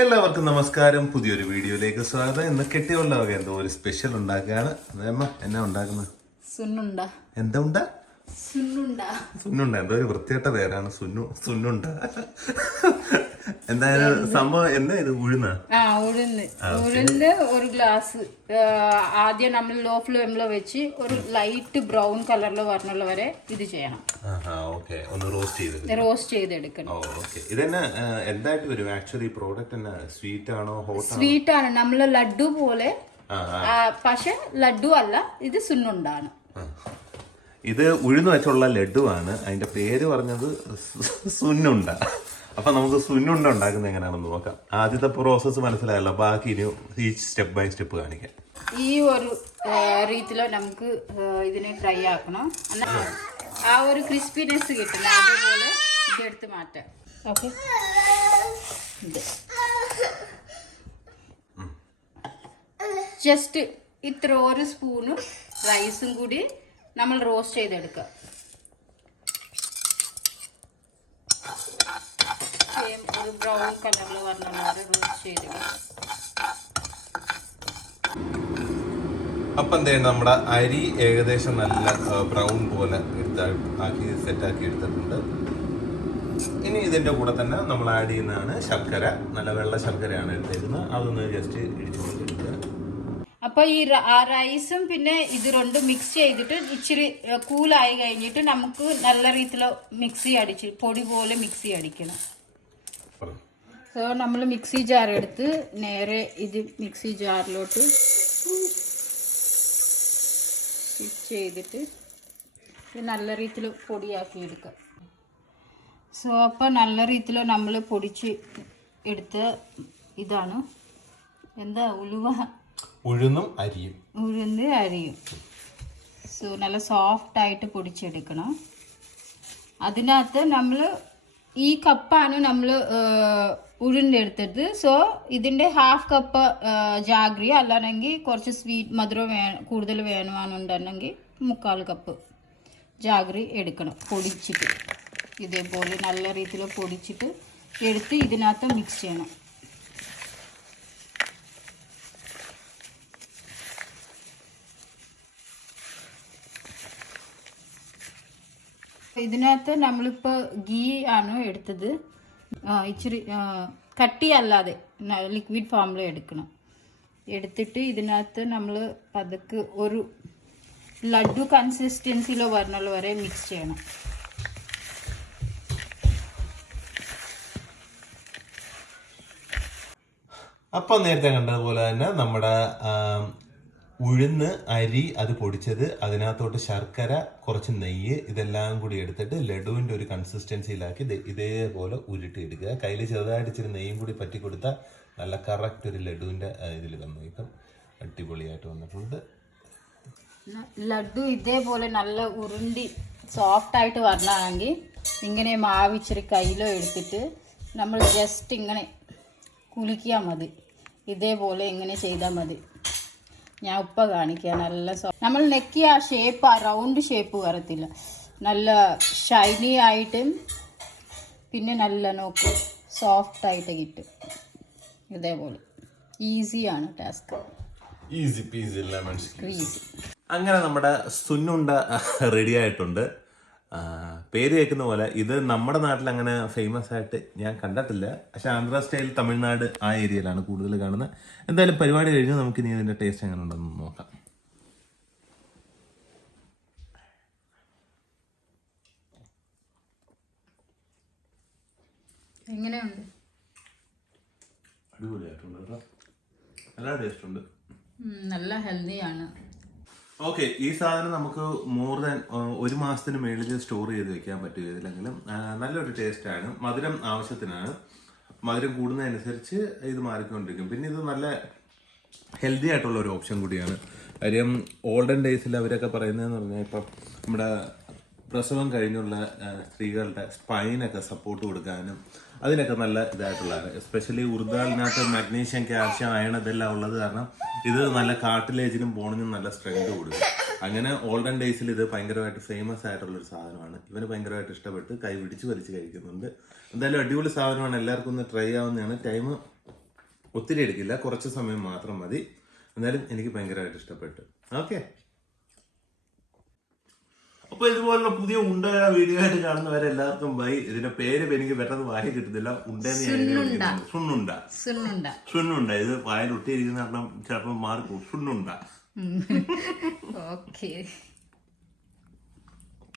എല്ലാവർക്കും നമസ്കാരം. പുതിയൊരു വീഡിയോയിലേക്ക് സ്വാഗതം. ഇന്ന് കെട്ടിയുള്ളവക എന്തോ ഒരു സ്പെഷ്യൽ ഉണ്ടാക്കുകയാണ്. എന്നാ ഉണ്ടാക്കുന്നത്? സുന്നുണ്ട. എന്താ ഉണ്ടാ? സുന്നുണ്ട. സുന്നുണ്ട. എന്തോ ഒരു വൃത്തികെട്ട പേരാണ്. സുന്നുണ്ട. എന്തായാലും സംഭവം എന്താ ഇത്? ഉഴുന്ന ഉഴുന്ന് ഒരു ഗ്ലാസ് ആദ്യം നമ്മൾ ലോ ഫ്ലെയിമിൽ വെച്ച് ഒരു ലൈറ്റ് ബ്രൗൺ കളറിൽ വരണുള്ള വരെ ഇത് ചെയ്യണം. ഒന്ന് റോസ്റ്റ് ചെയ്തെടുക്കണം. ഇതെന്നെ എന്തായിട്ട് വരും ആക്ച്വലി? പ്രോഡക്റ്റ് എന്നാ? സ്വീറ്റ് ആണോ ഹോട്ട്? സ്വീറ്റ് ആണ്. നമ്മള് ലഡു പോലെ, പക്ഷെ ലഡു അല്ല, ഇത് സുന്നുണ്ടാണ്. ഇത് ഉഴുന്ന് വെച്ചുള്ള ലഡുവാണ്. അതിന്റെ പേര് പറഞ്ഞത് സുന്നുണ്ട. അപ്പൊ നമുക്ക് സുന്നുണ്ട ഉണ്ടാക്കുന്നത് എങ്ങനെയാണെന്ന് നോക്കാം. ആദ്യത്തെ പ്രോസസ്സ് മനസ്സിലായല്ലോ, ബാക്കി ഇനി ഈ സ്റ്റെപ്പ് ബൈ സ്റ്റെപ്പ് കാണിക്കാം. ഈ ഒരു രീതിയിൽ നമുക്ക് ഇതിനെ ഫ്രൈ ആക്കണം. ആ ഒരു ക്രിസ്പിനെസ് കിട്ടില്ല, അതുപോലെ ഇതെടുത്ത് മാറ്റാം. ഓക്കെ, ജസ്റ്റ് ഇത്ര ഒരു സ്പൂണ് റൈസും കൂടി നമ്മൾ റോസ്റ്റ് ചെയ്തെടുക്കുക. ഒരു ബ്രൗൺ കളറിൽ വരണ റോസ്റ്റ് ചെയ്തെടുക്കുക. അപ്പം എന്ത് ചെയ്യണം? നമ്മുടെ അരി ഏകദേശം നല്ല ബ്രൗൺ പോലെ സെറ്റാക്കി എടുത്തിട്ടുണ്ട്. ഇനി ഇതിന്റെ കൂടെ തന്നെ നമ്മൾ ആഡ് ചെയ്യുന്നതാണ് ശർക്കര. നല്ല വെള്ള ശർക്കരയാണ് എടുത്തേക്കുന്നത്. അതൊന്ന് ജസ്റ്റ് ഇടിച്ചു കൊടുത്തിട്ടുണ്ട്. അപ്പൊ ഈ റൈസും പിന്നെ ഇത് രണ്ടും മിക്സ് ചെയ്തിട്ട് ഇച്ചിരി കൂളായി കഴിഞ്ഞിട്ട് നമുക്ക് നല്ല രീതിയിൽ മിക്സി അടിച്ച് പൊടി പോലെ മിക്സി അടിക്കണം. സോ നമ്മൾ മിക്സി ജാർ എടുത്ത് നേരെ ഇത് മിക്സി ജാറിലോട്ട് സ്വിച്ച് ചെയ്തിട്ട് നല്ല രീതിയിൽ പൊടിയാക്കി എടുക്കാം. സോ അപ്പോൾ നല്ല രീതിയിൽ നമ്മൾ പൊടിച്ച് എടുത്ത ഇതാണ് എന്താ? ഉഴുന്ന് അരിയും. സോ നല്ല സോഫ്റ്റായിട്ട് പൊടിച്ചെടുക്കണം. അതിനകത്ത് നമ്മൾ ഈ കപ്പാണ് നമ്മൾ ഉഴുന്നെടുത്തത്. സോ ഇതിൻ്റെ ഹാഫ് കപ്പ് ജാഗ്രി, അല്ലാണെങ്കിൽ കുറച്ച് സ്വീറ്റ് മധുരം കൂടുതൽ വേണമെന്നുണ്ടെങ്കിൽ 3/4 കപ്പ് ജാഗ്രി എടുക്കണം. പൊടിച്ചിട്ട് ഇതേപോലെ നല്ല രീതിയിൽ പൊടിച്ചിട്ട് എടുത്ത് ഇതിനകത്ത് മിക്സ് ചെയ്യണം. ഇതിനകത്ത് നമ്മളിപ്പോൾ ഗീ ആണ് എടുത്തത്. ഇച്ചിരി കട്ടിയല്ലാതെ ലിക്വിഡ് ഫോമിൽ എടുക്കണം. എടുത്തിട്ട് ഇതിനകത്ത് നമ്മൾ പതുക്കെ ഒരു ലഡു കൺസിസ്റ്റൻസിയിൽ വരണുള്ള വരെ മിക്സ് ചെയ്യണം. അപ്പം നേരത്തെ കണ്ടതുപോലെ തന്നെ നമ്മുടെ ഉഴുന്ന് അരി അത് പൊടിച്ചത്, അതിനകത്തോട്ട് ശർക്കര, കുറച്ച് നെയ്യ്, ഇതെല്ലാം കൂടി എടുത്തിട്ട് ലഡുവിൻ്റെ ഒരു കൺസിസ്റ്റൻസിയിലാക്കി ഇതേപോലെ ഉരുട്ടി എടുക്കുക. കയ്യിൽ ചെറുതായിട്ട് ഇച്ചിരി നെയ്യും കൂടി പറ്റി കൊടുത്താൽ നല്ല കറക്റ്റ് ഒരു ലഡുവിൻ്റെ ഇതിൽ വന്നു. ഇപ്പം അടിപൊളിയായിട്ട് വന്നിട്ടുണ്ട്. ലഡു ഇതേപോലെ നല്ല ഉരുണ്ടി സോഫ്റ്റായിട്ട് വരണമെങ്കിൽ ഇങ്ങനെ മാവ് ഇച്ചിരി കയ്യിലോ എടുത്തിട്ട് നമ്മൾ ജസ്റ്റ് ഇങ്ങനെ കുലുക്കിയാൽ മതി. ഇതേപോലെ ഇങ്ങനെ ചെയ്താൽ മതി. ഞാൻ ഉപ്പ കാണിക്കാം. നല്ല നമ്മൾ നെക്കിയ ആ ഷേപ്പ്, ആ റൗണ്ട് ഷേപ്പ് വരത്തില്ല. നല്ല ഷൈനി ആയിട്ട് പിന്നെ നല്ല നോക്ക് സോഫ്റ്റായിട്ട് കിട്ടും. ഇതേപോലെ ഈസിയാണ് task. Easy peasy lemon squeeze. അങ്ങനെ നമ്മുടെ സുന്നുണ്ട റെഡി ആയിട്ടുണ്ട്. പേര് കേൾക്കുന്ന പോലെ ഇത് നമ്മുടെ നാട്ടിൽ അങ്ങനെ ഫേമസ് ആയിട്ട് ഞാൻ കണ്ടിട്ടില്ല. പക്ഷെ ആന്ധ്ര സ്റ്റൈൽ, തമിഴ്നാട് ആ ഏരിയയിലാണ് കൂടുതൽ കാണുന്നത്. എന്തായാലും പരിപാടി കഴിഞ്ഞ് നമുക്ക് ഇനി ഇതിന്റെ ടേസ്റ്റ് എങ്ങനെ ഉണ്ടെന്ന് നോക്കാം. എങ്ങനെയുണ്ട്? അടിപൊളിയായിട്ടുണ്ട് കേട്ടോ. നല്ല ടേസ്റ്റ് ഉണ്ട്. നല്ല ഹെൽത്തിയാണ്. ഓക്കെ, ഈ സാധനം നമുക്ക് മോർ ദാൻ 1 മാസത്തിന് മേളിൽ സ്റ്റോർ ചെയ്ത് വെക്കാൻ പറ്റും. ഇതിലെങ്കിലും നല്ലൊരു ടേസ്റ്റാണ്. മധുരം ആവശ്യത്തിനാണ്. മധുരം കൂടുന്നതനുസരിച്ച് ഇത് മാറിക്കൊണ്ടിരിക്കും. പിന്നെ ഇത് നല്ല ഹെൽത്തി ആയിട്ടുള്ള ഒരു ഓപ്ഷൻ കൂടിയാണ്. കാര്യം ഓൾഡൻ ഡേയ്സിൽ അവരൊക്കെ പറയുന്നതെന്ന് പറഞ്ഞാൽ ഇപ്പം നമ്മുടെ പ്രസവം കഴിഞ്ഞുള്ള സ്ത്രീകളുടെ സ്പൈനൊക്കെ സപ്പോർട്ട് കൊടുക്കാനും അതിനൊക്കെ നല്ല ഇതായിട്ടുള്ളതാണ്. എസ്പെഷ്യലി ഉറുദാലിനകത്ത് മഗ്നീഷ്യം, കാൽഷ്യം, അയൺ ഇതെല്ലാം ഉള്ളത് കാരണം ഇത് നല്ല കാർട്ടിലേജിനും ബോണിനും നല്ല സ്ട്രെങ്ത് കൊടുക്കും. അങ്ങനെ ഓൾഡൻ ഡേയ്സിൽ ഇത് ഭയങ്കരമായിട്ട് ഫേമസ് ആയിട്ടുള്ളൊരു സാധനമാണ്. ഇവന് ഭയങ്കരമായിട്ട് ഇഷ്ടപ്പെട്ട് കൈ പിടിച്ച് വലിച്ച് കഴിക്കുന്നുണ്ട്. എന്തായാലും അടിപൊളി സാധനമാണ്. എല്ലാവർക്കും ഒന്ന് ട്രൈ ആവുന്നതാണ്. ടൈം ഒത്തിരി എടുക്കില്ല, കുറച്ച് സമയം മാത്രം മതി. എന്നാലും എനിക്ക് ഭയങ്കരമായിട്ട് ഇഷ്ടപ്പെട്ടു. ഓക്കെ, അപ്പൊ ഇതുപോലുള്ള പുതിയ ഉണ്ട വീഡിയോ ആയിട്ട് കാണുന്നവരെ എല്ലാവർക്കും ബൈ. ഇതിന്റെ പേര് എനിക്ക് പെട്ടെന്ന് വായി കിട്ടുന്നില്ല. സുണ്ണുണ്ട. ഇത് വായിൽ ഒട്ടിയിരിക്കുന്ന കാരണം ചിലപ്പോൾ മാറിപ്പോകും. സുണ്ണുണ്ട. ഓക്കെ.